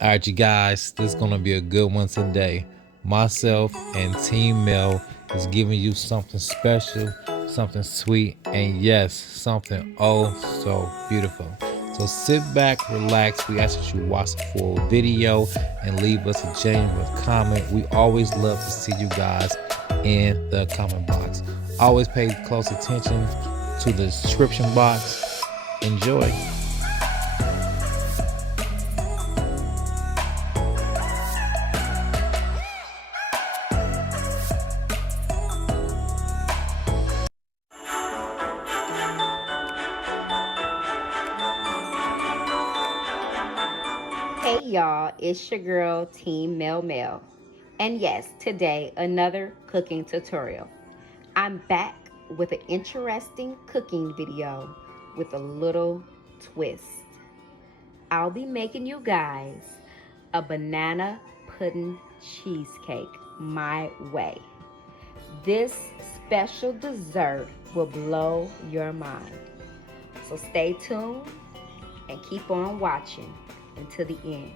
All right, you guys, this is gonna be a good one today. Myself and Team Mel is giving you something special, something sweet, and yes, something oh so beautiful. So sit back, relax. We ask that you watch the full video and leave us a genuine comment. We always love to see you guys in the comment box. Always pay close attention to the description box. Enjoy. Hey y'all, it's your girl Team Mel. And yes, today another cooking tutorial. I'm back with an interesting cooking video with a little twist. I'll be making you guys a banana pudding cheesecake my way. This special dessert will blow your mind. So stay tuned and keep on watching until the end.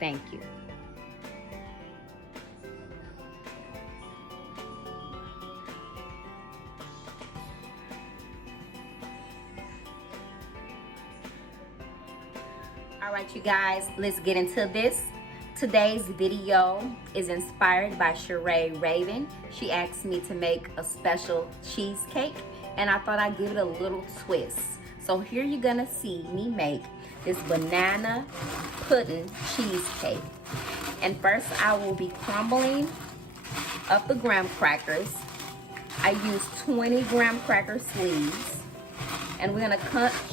Thank you. All right, you guys, let's get into this. Today's video is inspired by Sarae Raveen. She asked me to make a special cheesecake, and I thought I'd give it a little twist. So here you're gonna see me make this banana pudding cheesecake. And first I will be crumbling up the graham crackers. I use 20 graham cracker sleeves. And we're gonna crunch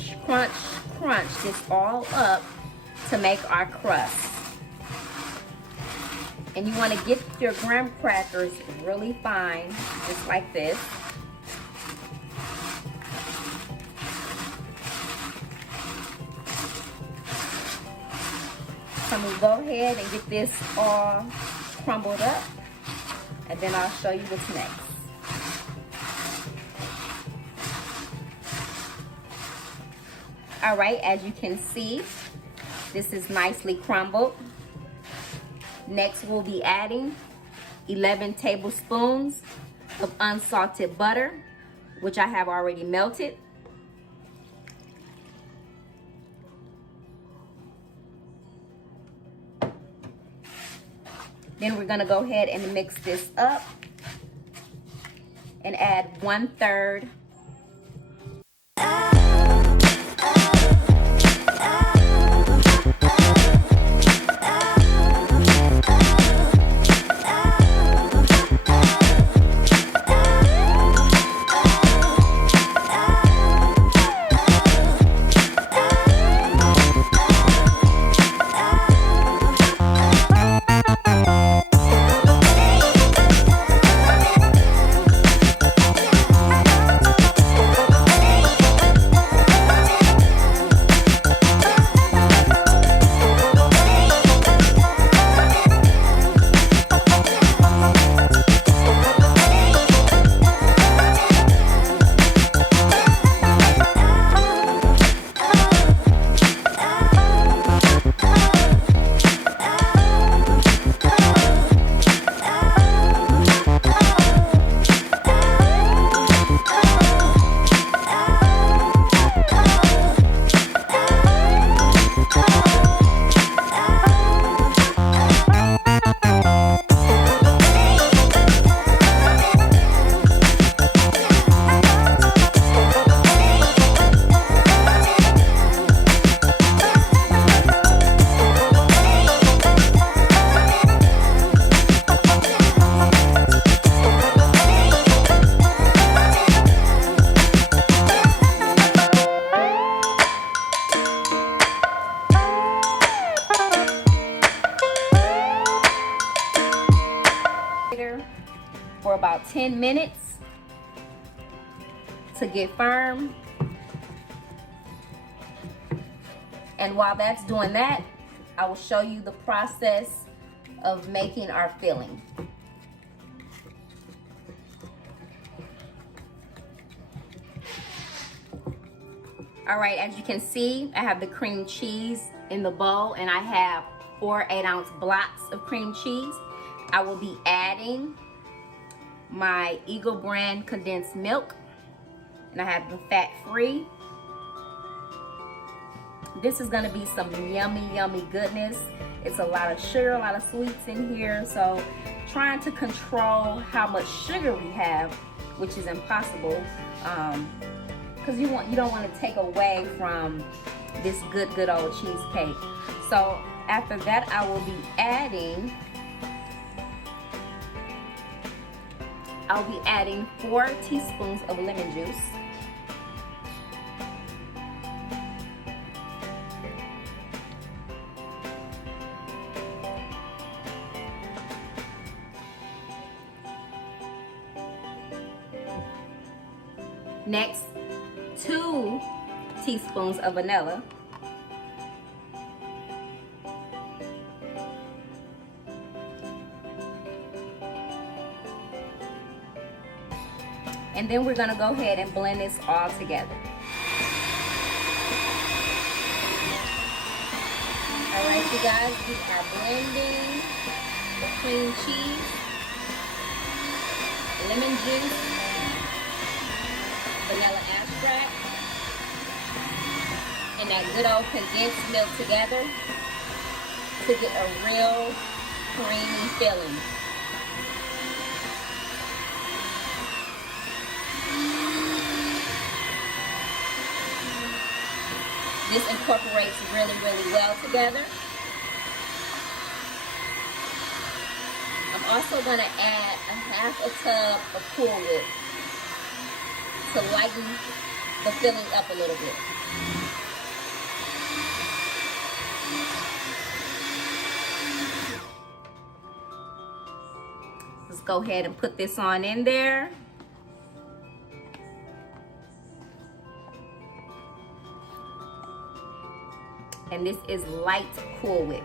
this all up to make our crust. And you wanna get your graham crackers really fine, just like this. So I'm gonna go ahead and get this all crumbled up, and then I'll show you what's next. All right, as you can see, this is nicely crumbled. Next, we'll be adding 11 tablespoons of unsalted butter, which I have already melted. Then we're gonna go ahead and mix this up and add 1/3 for about 10 minutes to get firm. And while that's doing that, I will show you the process of making our filling. All right, as you can see, I have the cream cheese in the bowl, and I have 4 8-ounce blocks of cream cheese. I will be adding my Eagle brand condensed milk, and I have the fat-free. This is gonna be some yummy goodness. It's a lot of sugar, a lot of sweets in here, so trying to control how much sugar we have, which is impossible, because you don't want to take away from this good old cheesecake. So after that, I will be adding 4 teaspoons of lemon juice. Next, 2 teaspoons of vanilla. And then we're gonna go ahead and blend this all together. All right, you guys, we are blending the cream cheese, lemon juice, vanilla extract, and that good old condensed milk together to get a real creamy filling. This incorporates really well together. I'm also going to add a half a tub of Cool Whip to lighten the filling up a little bit. Let's go ahead and put this on in there. And this is light Cool Whip.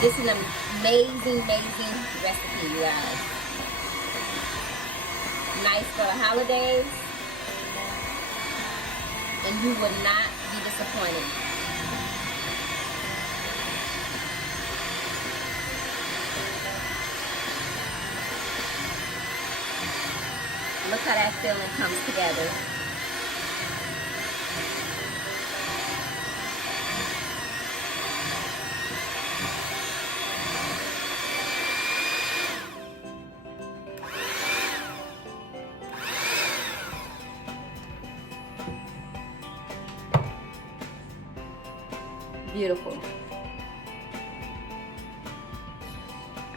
This is an amazing recipe, you guys. Nice for the holidays, and you will not be disappointed. Look how that filling comes together. Beautiful.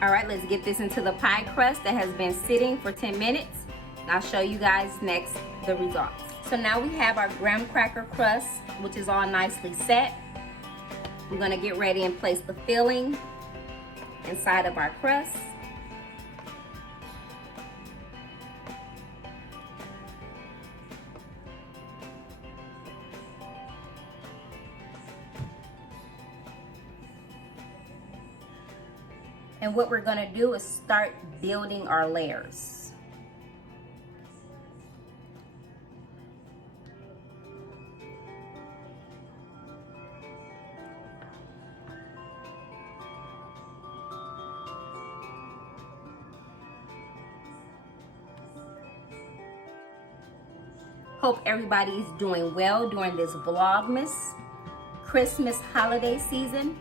All right, let's get this into the pie crust that has been sitting for 10 minutes. I'll show you guys next the results. So now we have our graham cracker crust, which is all nicely set. We're gonna get ready and place the filling inside of our crust. And what we're gonna do is start building our layers. Hope everybody is doing well during this Vlogmas Christmas holiday season.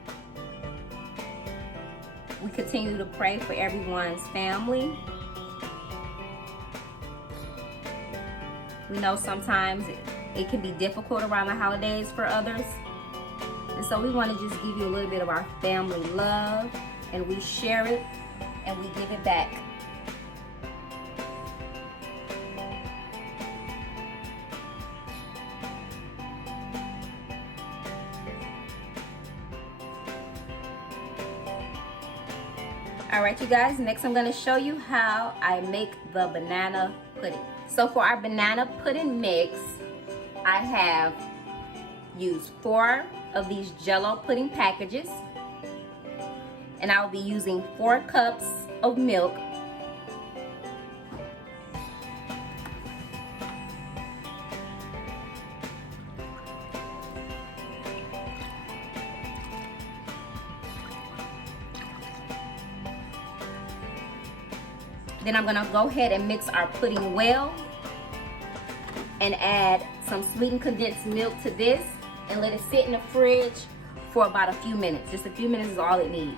We continue to pray for everyone's family. We know sometimes it can be difficult around the holidays for others. And so we want to just give you a little bit of our family love, and we share it and we give it back. All right, you guys, next I'm gonna show you how I make the banana pudding. So for our banana pudding mix, I have used 4 of these Jello pudding packages. And I'll be using 4 cups of milk. Then I'm gonna go ahead and mix our pudding well and add some sweetened condensed milk to this and let it sit in the fridge for about a few minutes. Just a few minutes is all it needs.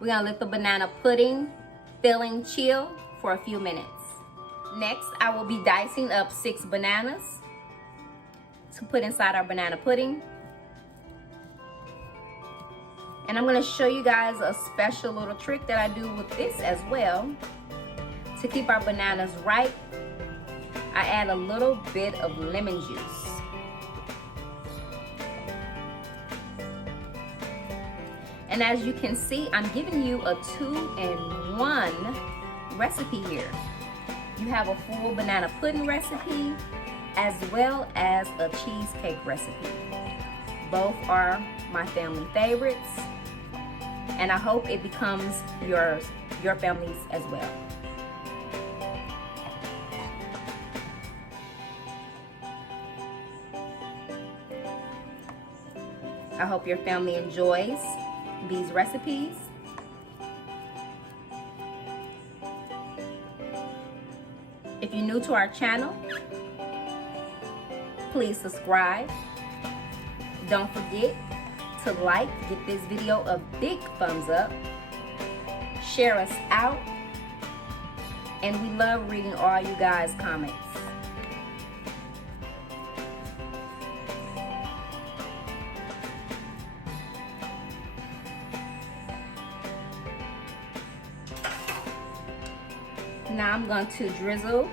We're gonna let the banana pudding filling chill for a few minutes. Next, I will be dicing up 6 bananas to put inside our banana pudding. And I'm gonna show you guys a special little trick that I do with this as well. To keep our bananas ripe, I add a little bit of lemon juice. And as you can see, I'm giving you a 2-in-1 recipe here. You have a full banana pudding recipe as well as a cheesecake recipe. Both are my family favorites, and I hope it becomes your family's as well. I hope your family enjoys these recipes. If you're new to our channel, please subscribe. Don't forget to like, give this video a big thumbs up, share us out, and we love reading all you guys' comments. Now I'm going to drizzle,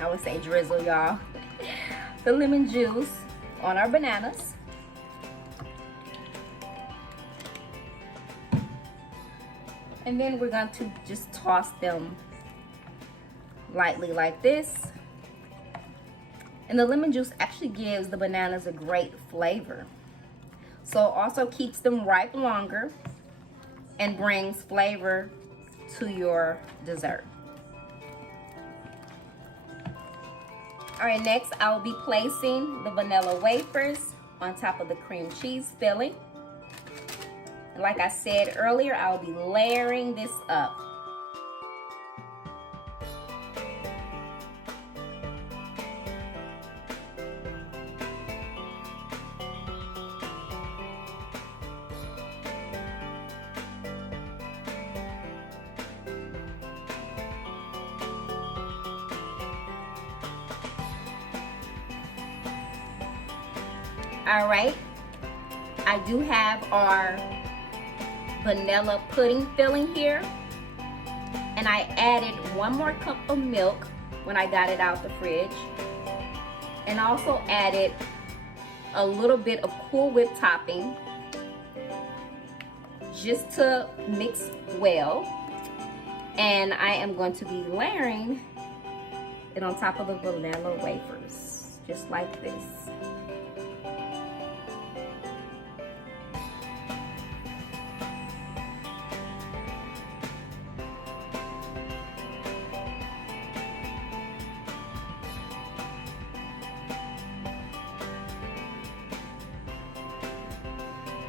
I would say drizzle y'all, the lemon juice on our bananas. And then we're going to just toss them lightly like this. And the lemon juice actually gives the bananas a great flavor. So it also keeps them ripe longer and brings flavor to your dessert. All right, next I'll be placing the vanilla wafers on top of the cream cheese filling. Like I said earlier, I'll be layering this up. All right, I do have our vanilla pudding filling here, and I added 1 more cup of milk when I got it out the fridge, and also added a little bit of Cool Whip topping just to mix well. And I am going to be layering it on top of the vanilla wafers, just like this.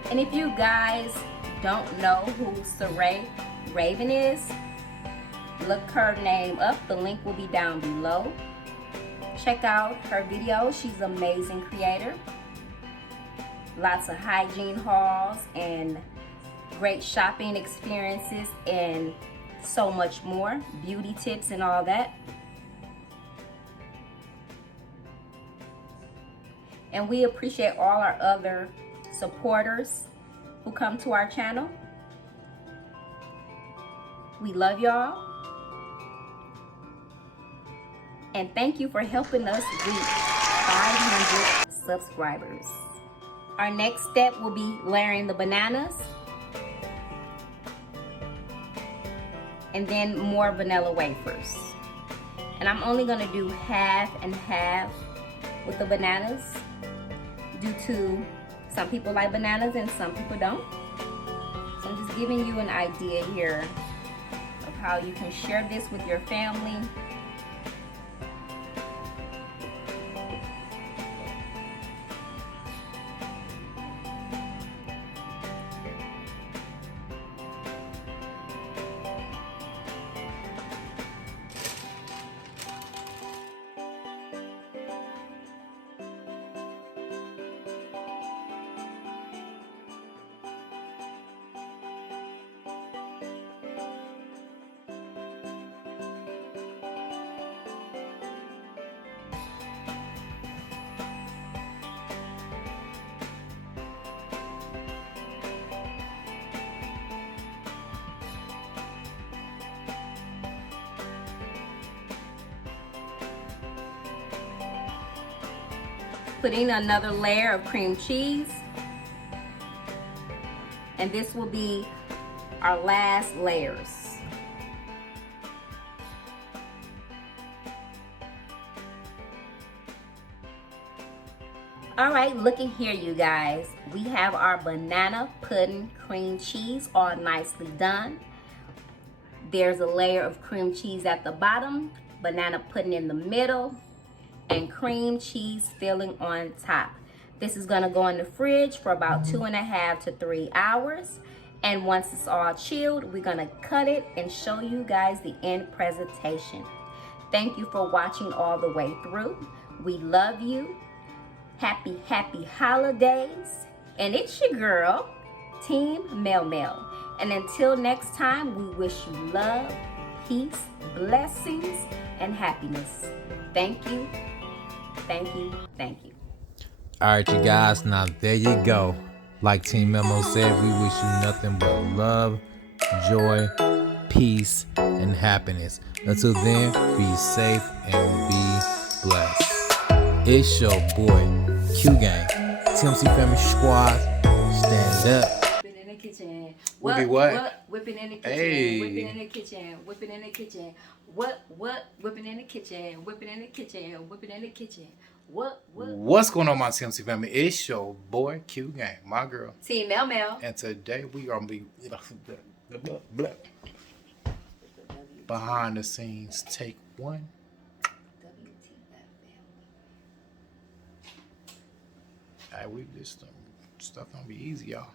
And if you guys don't know who Sarae Raven is, look her name up. The link will be down below. Check out her videos. She's an amazing creator. Lots of hygiene hauls and great shopping experiences and so much more. Beauty tips and all that. And we appreciate all our other supporters who come to our channel. We love y'all. And thank you for helping us reach 500 subscribers. Our next step will be layering the bananas. And then more vanilla wafers. And I'm only gonna do half and half with the bananas due to some people like bananas and some people don't. So I'm just giving you an idea here of how you can share this with your family. Put in another layer of cream cheese. And this will be our last layers. All right, looking here, you guys. We have our banana pudding cream cheese all nicely done. There's a layer of cream cheese at the bottom, banana pudding in the middle, and cream cheese filling on top. This is gonna go in the fridge for about 2.5 to 3 hours. And once it's all chilled, we're gonna cut it and show you guys the end presentation. Thank you for watching all the way through. We love you. Happy holidays. And it's your girl, Team Mel. And until next time, we wish you love, peace, blessings, and happiness. Thank you. Thank you. Thank you. All right, you guys. Now there you go. Like Team Memo said, we wish you nothing but love, joy, peace, and happiness. Until then, be safe and be blessed. It's your boy, Q Gang, TMC Family Squad. Stand up. Whipping in the kitchen. What? Whipping in the kitchen. Hey. Whipping in the kitchen. Whipping in the kitchen. What? Whipping in the kitchen. Whipping in the kitchen. Whipping in the kitchen. What? What's going on, my TMC family? It's your boy, Q Gang, my girl. Team Mel. And today we gonna be behind the scenes, take one. Hey, we just stuff gonna be easy, y'all.